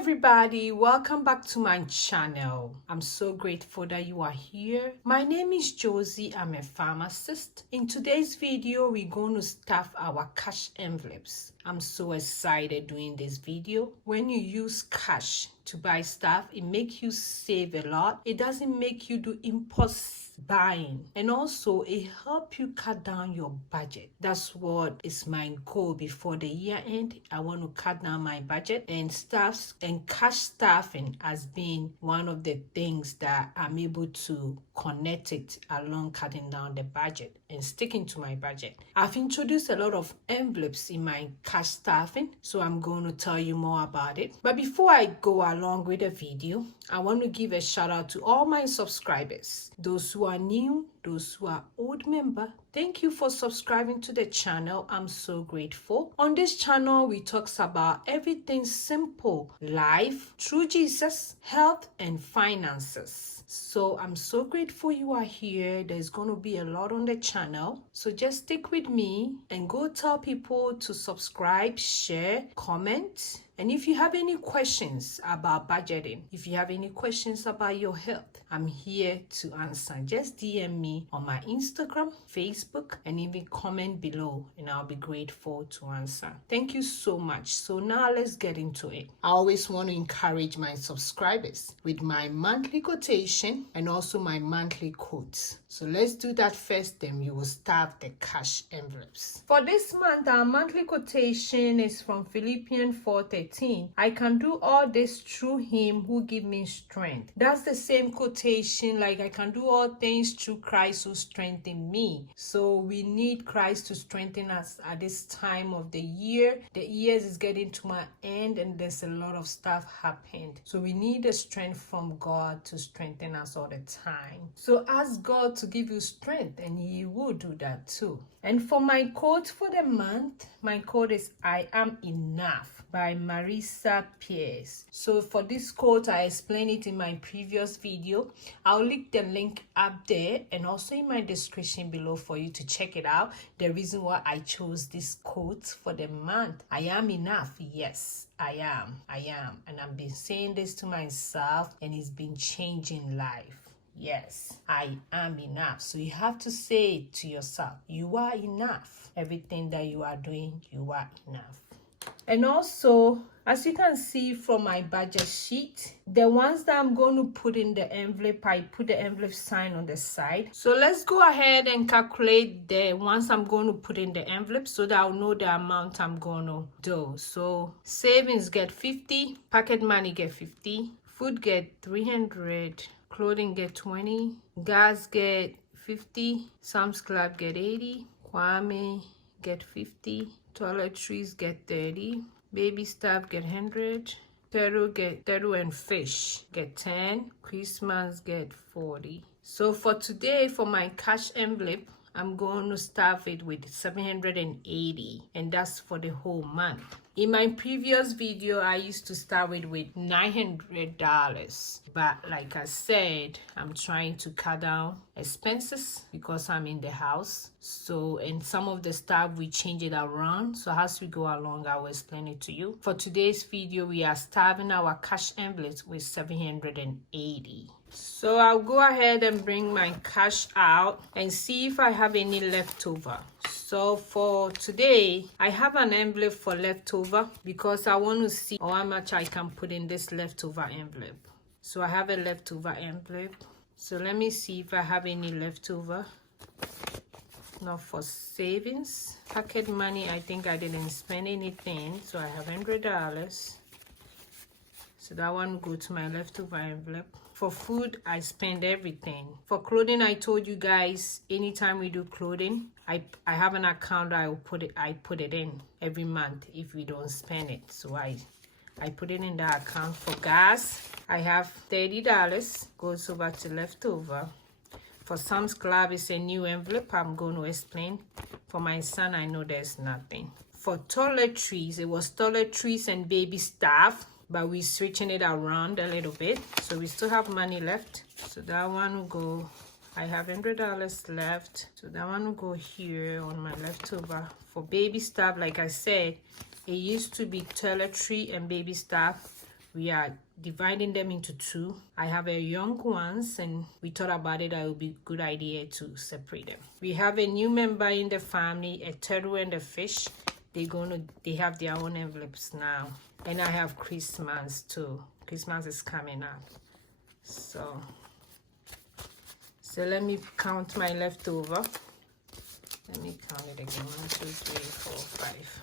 everybody, welcome back to my channel. I'm so grateful that you are here. My name is Josy. I'm a pharmacist. In today's video, we're going to stuff our cash envelopes. I'm so excited doing this video. When you use cash to buy stuff, it makes you save a lot. It doesn't make you do impulse buying, and also it helps you cut down your budget. That's what is my goal before the year end. I want to cut down my budget, and cash staffing has been one of the things that I'm able to connect it along cutting down the budget and sticking to my budget. I've introduced a lot of envelopes in my cash staffing, so I'm going to tell you more about it. But before I go along with the video, I want to give a shout out to all my subscribers, those who are new, those who are old member. Thank you for subscribing to the channel. I'm so grateful. On this channel, we talk about everything simple: life through Jesus, health, and finances. So I'm so grateful you are here. There's going to be a lot on the channel, so just stick with me and go tell people to subscribe, share, comment. And if you have any questions about budgeting, if you have any questions about your health, I'm here to answer. Just DM me on my Instagram, Facebook, and even comment below, and I'll be grateful to answer. Thank you so much. So now let's get into it. I always want to encourage my subscribers with my monthly quotation and also my monthly quotes. So let's do that first, then we will start the cash envelopes. For this month, our monthly quotation is from Philippians 4:13. I can do all this through him who gives me strength. That's the same quotation, like I can do all things through Christ who strengthens me. So we need Christ to strengthen us at this time of the year. The year is getting to my end and there's a lot of stuff happened. So we need the strength from God to strengthen us all the time. So ask God to give you strength and he will do that too. And for my quote for the month, my quote is "I am enough" by Marisa Pierce. So for this quote, I explained it in my previous video. I'll link the link up there and also in my description below for you to check it out. The reason why I chose this quote for the month: I am enough. Yes, I am. And I've been saying this to myself and it's been changing life. Yes, I am enough. So you have to say it to yourself. You are enough. Everything that you are doing, you are enough. And also, as you can see from my budget sheet, the ones that I'm going to put in the envelope, I put the envelope sign on the side. So let's go ahead and calculate the ones I'm going to put in the envelope so that I'll know the amount I'm going to do. So savings get 50, pocket money get 50, food get 300, clothing get 20, gas get 50, Sam's Club get 80, Kwame get 50, Toiletries get 30, baby stuff get 100, Teru and fish get 10, Christmas get 40. So for today, for my cash envelope, I'm going to start it with 780, and that's for the whole month. In my previous video, I used to start with $900, but like I said, I'm trying to cut down expenses because I'm in the house. So, and some of the stuff we change it around. So as we go along, I will explain it to you. For today's video, we are starting our cash envelopes with 780. So I'll go ahead and bring my cash out and see if I have any leftover. So for today, I have an envelope for leftover because I want to see how much I can put in this leftover envelope. So I have a leftover envelope. So let me see if I have any leftover. Now for savings, pocket money, I think I didn't spend anything. So I have $100. So that one will go to my leftover envelope. For food, I spend everything. For clothing, I told you guys, anytime we do clothing, I have an account I put it in every month if we don't spend it. So I put it in the account. For gas, I have $30, goes over to leftover. For Sam's Club, it's a new envelope I'm going to explain. For my son, I know there's nothing. For toiletries, it was toiletries and baby stuff, but we're switching it around a little bit, so we still have money left. So that one will go, I have $100 left, so that one will go here on my leftover. For baby stuff, like I said, it used to be toiletry and baby stuff, we are dividing them into two. I have a young ones, and we thought about it that it would be a good idea to separate them. We have a new member in the family, a turtle and a fish. They have their own envelopes now. And I have Christmas too. Christmas is coming up. So let me count my leftover. Let me count it again. 1, 2, 3, 4, 5.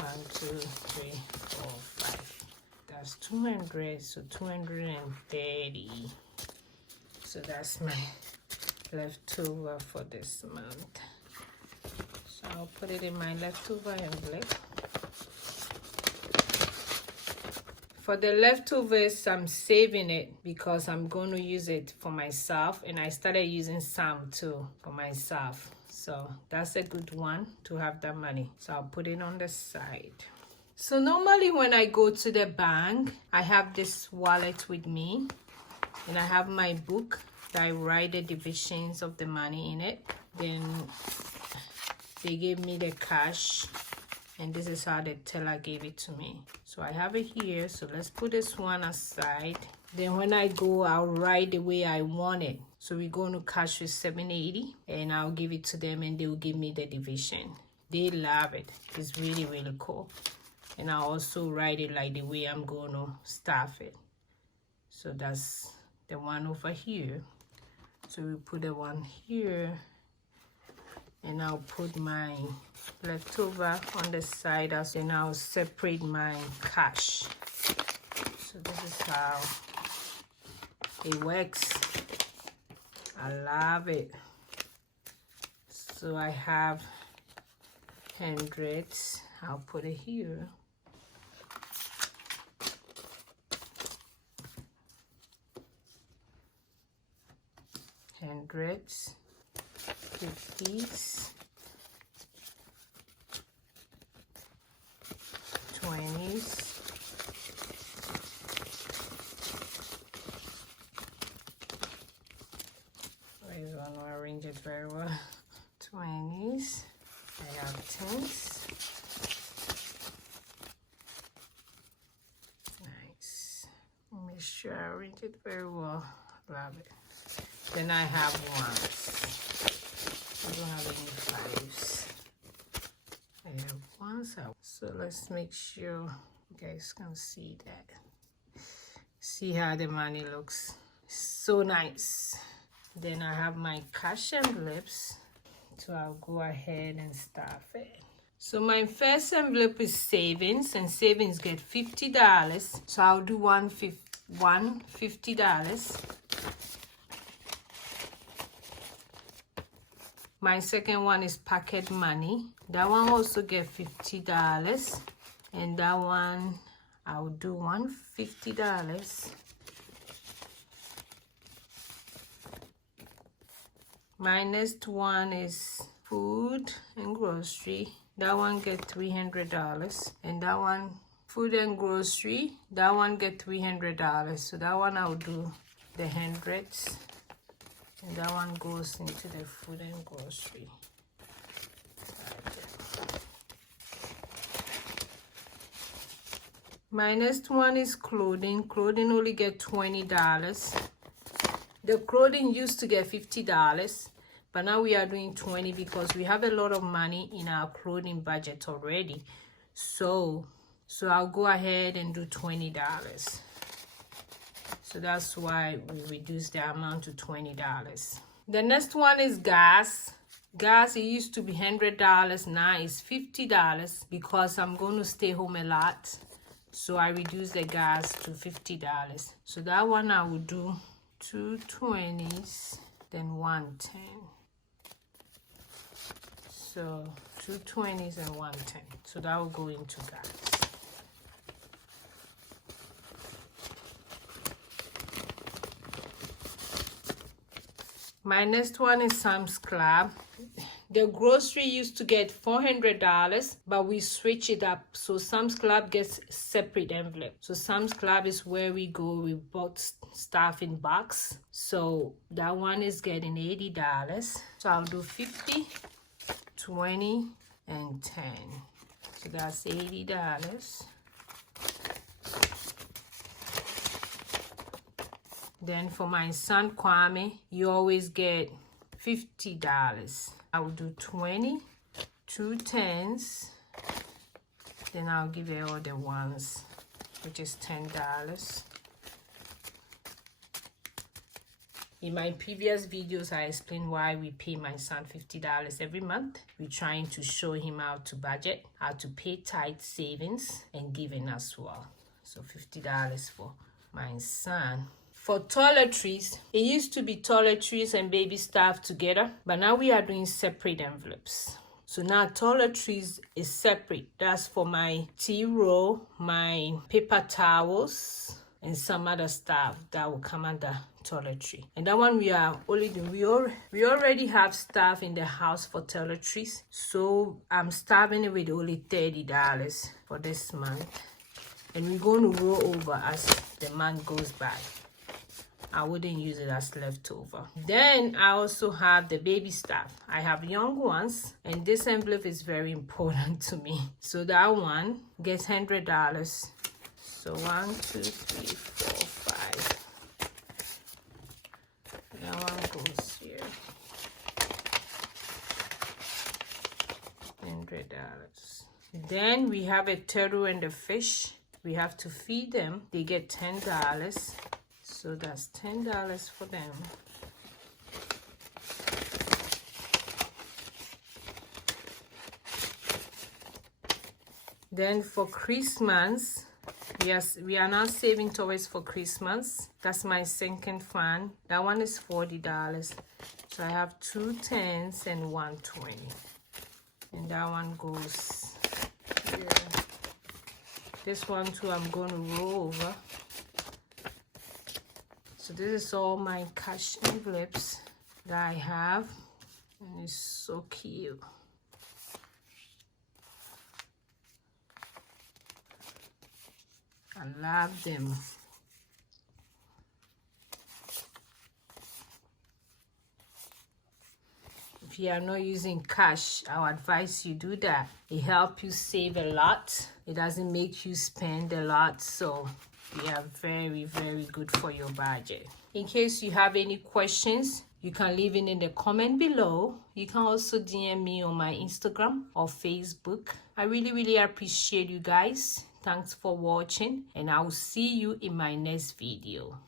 1, 2, 3, 4, 5. That's 200. So 230. So that's my leftover for this month. So I'll put it in my leftover envelope. For the leftovers, I'm saving it because I'm going to use it for myself, and I started using some too for myself. So that's a good one to have that money. So I'll put it on the side. So normally when I go to the bank, I have this wallet with me, and I have my book that I write the divisions of the money in it. Then they gave me the cash, and this is how the teller gave it to me. So I have it here. So let's put this one aside. Then when I go, I'll write the way I want it. So we're going to cash with $7.80, and I'll give it to them, and they will give me the division. They love it. It's really, really cool. And I'll also write it like the way I'm going to staff it. So that's the one over here. So we put the one here, and I'll put my leftover on the side, and I'll separate my cash. So this is how it works. I love it. So I have hundreds. I'll put it here. Hundreds, 50s, 20s, I don't know, arrange it very well. 20s, I have 10s. Nice. Make sure I arrange it very well. Love it. Then I have ones. I don't have any fives. I have ones out. So let's make sure you guys can see that. See how the money looks. So nice. Then I have my cash envelopes. So I'll go ahead and stuff it. So my first envelope is savings, and savings get $50. So I'll do $50. My second one is pocket money. That one also get $50. And that one, I'll do $150. My next one is food and grocery. That one get $300. And that one, food and grocery, that one get $300. So that one I'll do the hundreds. And that one goes into the food and grocery. My next one is clothing. Clothing only get $20. The clothing used to get $50, but now we are doing $20 because we have a lot of money in our clothing budget already. So I'll go ahead and do $20. So that's why we reduced the amount to $20. The next one is gas. Gas, it used to be $100. Now it's $50 because I'm going to stay home a lot. So I reduced the gas to $50. So that one I will do 2 20s, then 110. So 2 20s and 110. So that will go into gas. My next one is Sam's Club. The grocery used to get $400, but we switch it up. So Sam's Club gets separate envelope. So Sam's Club is where we go. We bought stuff in box. So that one is getting $80. So I'll do 50, 20, and 10. So that's $80. Then for my son Kwame, you always get $50. I will do 20, 2 10s. Then I'll give you all the ones, which is $10. In my previous videos, I explained why we pay my son $50 every month. We're trying to show him how to budget, how to pay tight savings, and giving as well. So $50 for my son. For toiletries, it used to be toiletries and baby stuff together, but now we are doing separate envelopes. So now toiletries is separate. That's for my tea roll, my paper towels, and some other stuff that will come under toiletry. And that one we are only doing, we already have stuff in the house for toiletries. So I'm starting it with only $30 for this month. And we're going to roll over as the month goes by. I wouldn't use it as leftover. Then I also have the baby stuff. I have young ones, and this envelope is very important to me. So that one gets $100. So 1, 2, 3, 4, 5. That one goes here. $100. Then we have a turtle and a fish. We have to feed them. They get $10. So that's $10 for them. Then for Christmas, we are now saving towards for Christmas. That's my second fan. That one is $40. So I have 2 10s and 1 20. And that one goes here. This one too I'm going to roll over. So this is all my cash envelopes that I have. And it's so cute. I love them. If you are not using cash, I would advise you do that. It helps you save a lot. It doesn't make you spend a lot. So they are very, very good for your budget. In case you have any questions, you can leave it in the comment below. You can also DM me on my Instagram or Facebook. I really, really appreciate you guys. Thanks for watching, and I will see you in my next video.